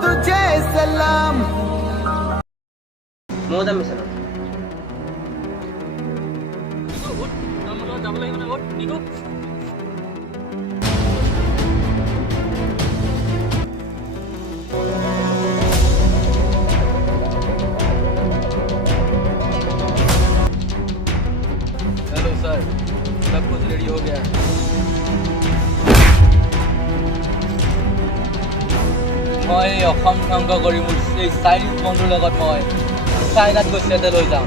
तुझे सलाम ময়ো যাম মিছানত हेलो सर सब कुछ रेडी हो गया है মই অসম ধ্বংস কৰি মোৰ এই চাইনিজ বন্ধুৰ লগত মই চাইনাত গৈ চেটেল হৈ যাম